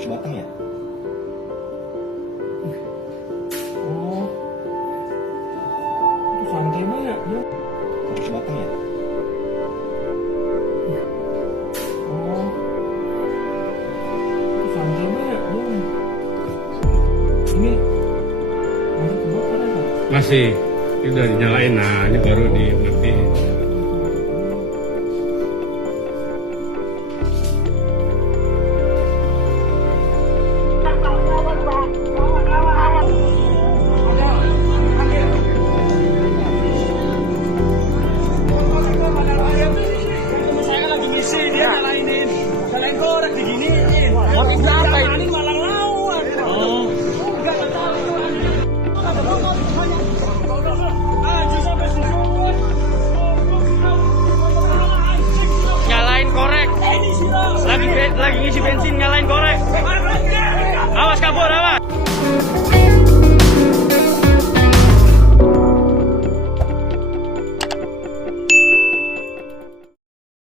Batang ya? Oh, itu santai ya dia. Batang ya? Oh, itu santai ya dia. Ini masih kebakaran kan? Masih, ini udah dinyalain, nah ini baru dimatiin. Dia nyalain korek diginiin. Makin sampai ini malah lawan. Oh. Enggak tahu itu. Nyalain korek. Lagi ngisi bensin nyalain korek. Awas kabur.